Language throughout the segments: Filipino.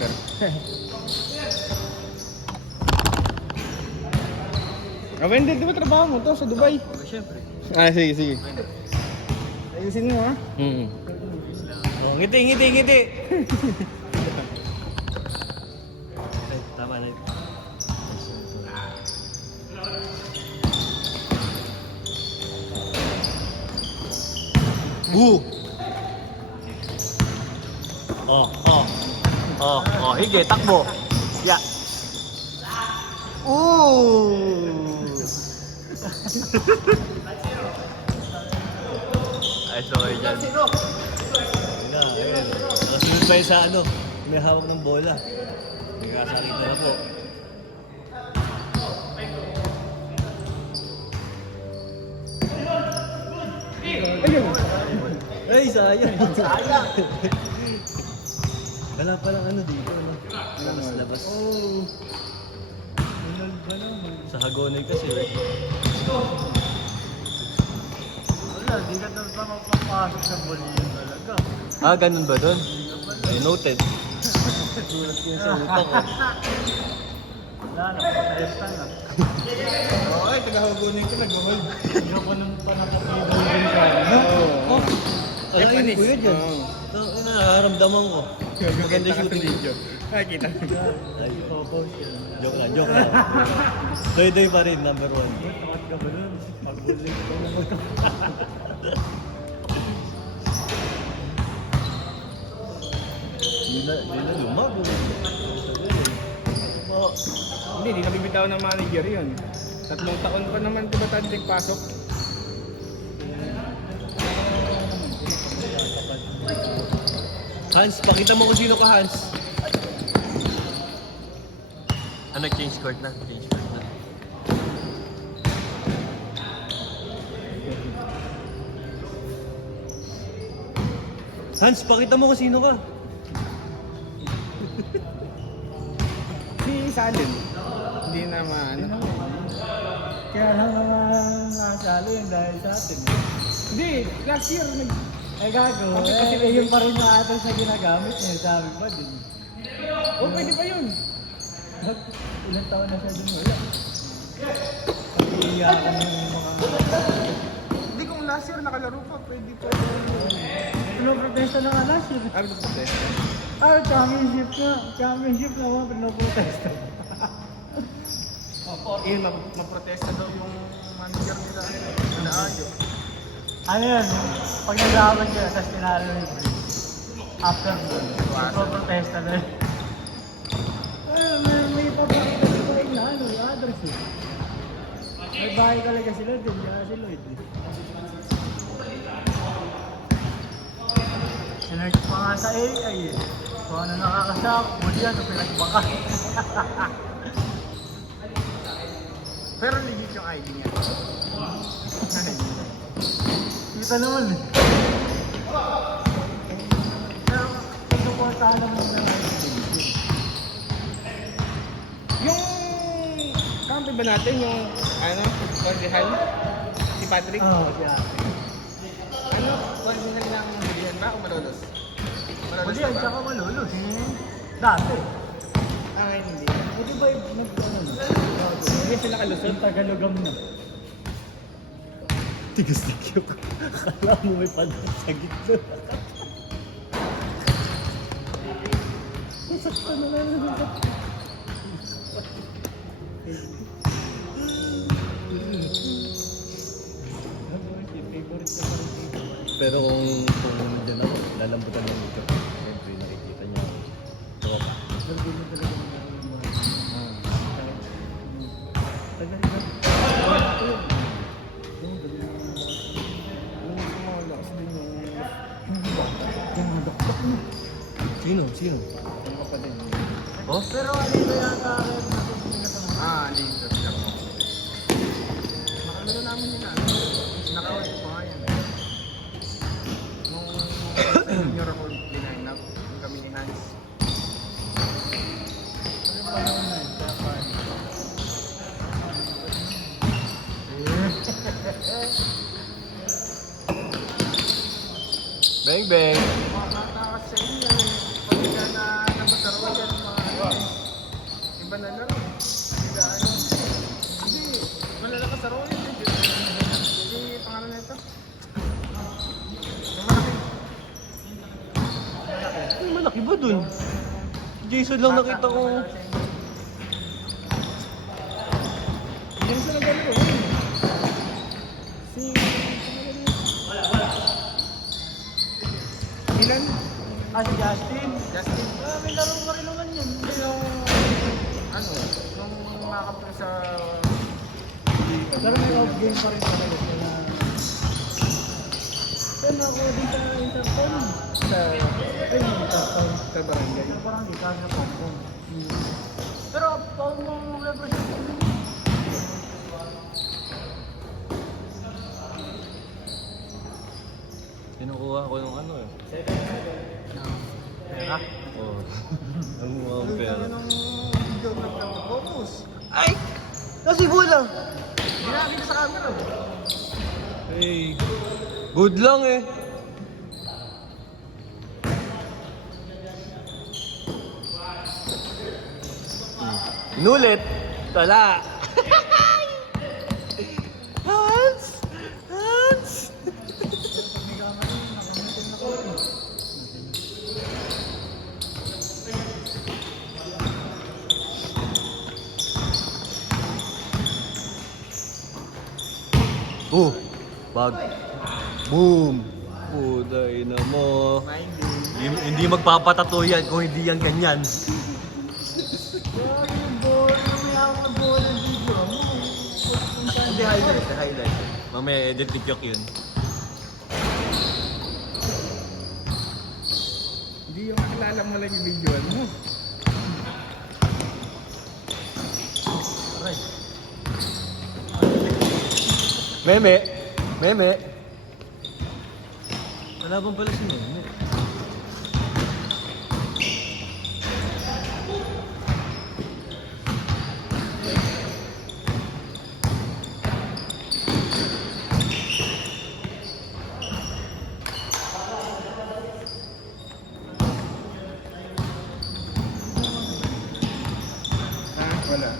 Sir. Wendell, di ba trabaho mo to sa Dubai? Siyempre. Sige. Ayusin mo ha? Oh, ngiti. Ay, tama na. Hige, takbo. Ya. Ay, sorry dyan. Ayun. Sunod pa yun sa ano, may hawak ng bola. Nagkasakita na po. Ayun. Ay, sayang. Wala palang ano dito, no? Labas-labas. Oh. Ano ba naman? Sa Hagonoy kasi, eh. Wala, di ka na pa mapapasok sa Bolivian talaga. Ah, ganun ba doon? Ay, noted. Sulat ko yun sa utak ko. Wala, napapresta na. Oo, ay, taga-Hagonoy ko nag-hold. Hindi ako nung panakapidol din sa ano. Oh, alain ko yun dyan. Oo. Nakaramdaman ko. Maganda yung shooting video. Nakikita ko. Ay, Ipopost yun. joke lang. Doy-doy pa rin, number 1. Takot ka ba nun? Pag-bully ko naman ka. Hindi na lumago. Oh, Hindi nabibitaw ng manager yun. 3 taon pa naman ito batanding pasok. Hans, pakita mo kung sino ka, Hans. Ano, change court na? Change court na. Hans, pakita mo kung sino ka. Si Salin. Hindi na maano. Kaya lang naman nakasali yun dahil sa atin. Hindi, last year Ay gago, Kasi yun pa rin yung atin sa ginagamit niya, sabi pa din. Oh, pwede pa yun. Ilang taon na siya dun, wala. Pag-iiyakan yung mga Hindi kung last year nakalaro pa, pwede pa yun. pinoprotesta na nga last year. Ano ba ito? Championship na mga pinoprotesta. Yun, maprotesta daw yung manager nila. Naayo. Ano yun? Pag nag-aawag ka, tapos tinalo yung after doon, pinoprotesta na yun. May papakita ko rin na ano, yung address eh. May bahay talaga sila din, kaya si Lloyd eh. Sinerch pa nga sa AI eh. Kung ano nakakasama, muli yan, pinagbaka. Pero legit yung ID niya. Kita naman eh. Pero, pinuportahan naman ng Yung kampi ba natin, yung ano, Cordial? Si Patrick? Oo, siya. Ano, Cordial lang hulihan ba o Malolos? Muli yan, ba? tsaka malulos. Dati. Ah, hindi. Buti ba yung nag-ano na? Hindi sila kalusot. Yung Tagalogam na. Tigas na cute. Akala mo may panas sa gitna. Sakto na lang naman. Favorite ka pa rin dito. Pero kung nandiyan ako, lalambutan ng ito. Siyempre, nakikita niyo. Tropa. Pero di mo talaga mga tagal ka. Yung mga lakas din yung doktok mo. Sino? Yung kapatid. Oh? Pero ano ba yata rin natutunan sa mga Ah, leader siya. Nakalaro namin yun ah. Nakawal ko nga yan. Nung senior ako, line up kami ni Hans. ano pa naman na yun? Kaya pa Bang bang! Mga bata kasi sa inyo, pagka na nabasaro yan. iba na laro. Hindi ano. Hindi, malalakas sa role. Hindi, pangalan na ito. Yung malaki. Ay, malaki ba dun? Jason lang nakita ko. Yan sa naglalaro. Si... Ilan? Ah, si Justin. Justin. May laro pa rin naman yun. Hindi yung... Ano? Nung makapag sa... Pero may off-game pa rin talaga siya na... Pero nakuha din sa Interpol. Sa... Ay, may Interpol. Sa barangay. Pero parang di kasi na Pangpong. Pero paano mo represent yun? Kinukuha ko yung ano eh. Pera? Oo. Ang mga pera. Nung video na focus. Ay! Nasibo lang! Ginamit ko sa camera. Hey. Good lang eh. Inulit. Tala. Hans! Hans! Oh! Bag. Boom! Puday na mo. Hindi magpapatato yan kung hindi yan ganyan. Hindi highlight. Mamaya edit TikTok yun. Hindi yung kilala mo lang yung videoan mo. Meme! Meme! Wala bang pala si Meme? Ha? Wala.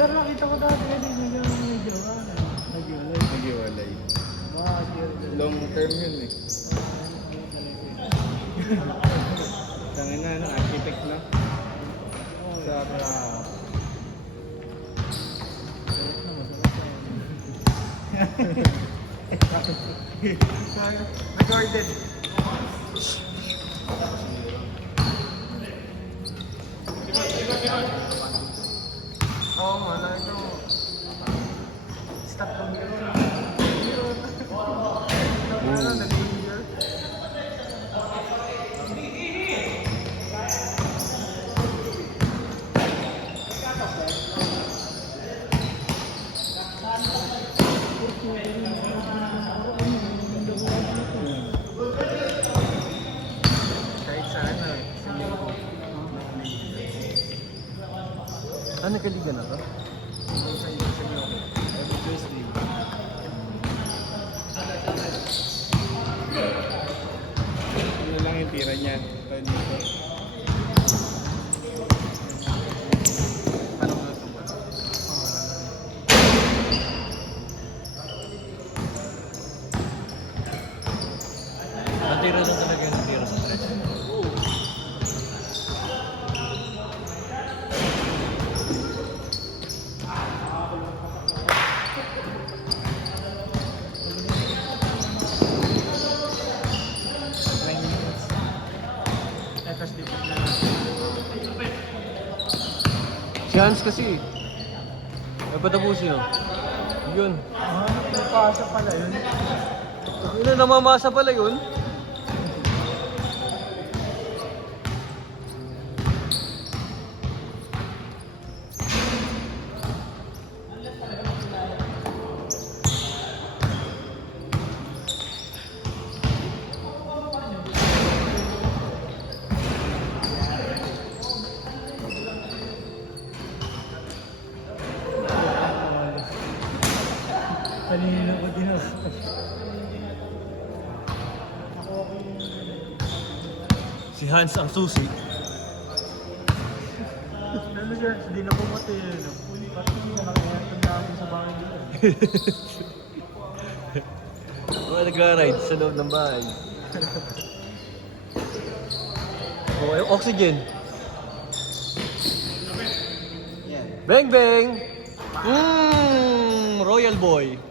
Pero nakita ko dati yan yung medyo nag-iwalay. Nagiwalay. Bakit? Long term yun eh. Tangin na, architect na. Sa... Nag-ordered. Oo nga, nakita ko. Stop ng biro. Biro. Ano, nag-injure. Kahit sa ano, sa Ligo. Ah, nagkaliga na ka? Sa Ligo. Every Thursday. Ano lang yung tira niyan. Ito dito. Paano nga ito ba? Natira na talaga yung natira sa stress. Tapos dito na. Si Hans kasi. Ay, patapusin yun. Yun. Ah, may pasa pala yun. Ano, namamasa pala yun? Kanina ko din ako. Nakuha ko Si Hans ang susi. Lalo siya, hindi na pumatay yun. Ba't hindi na nakayatan namin sa bahay nila? Mga nagra-ride sa loob ng bahay. Oh, yung oxygen. Bang bang! Royal boy.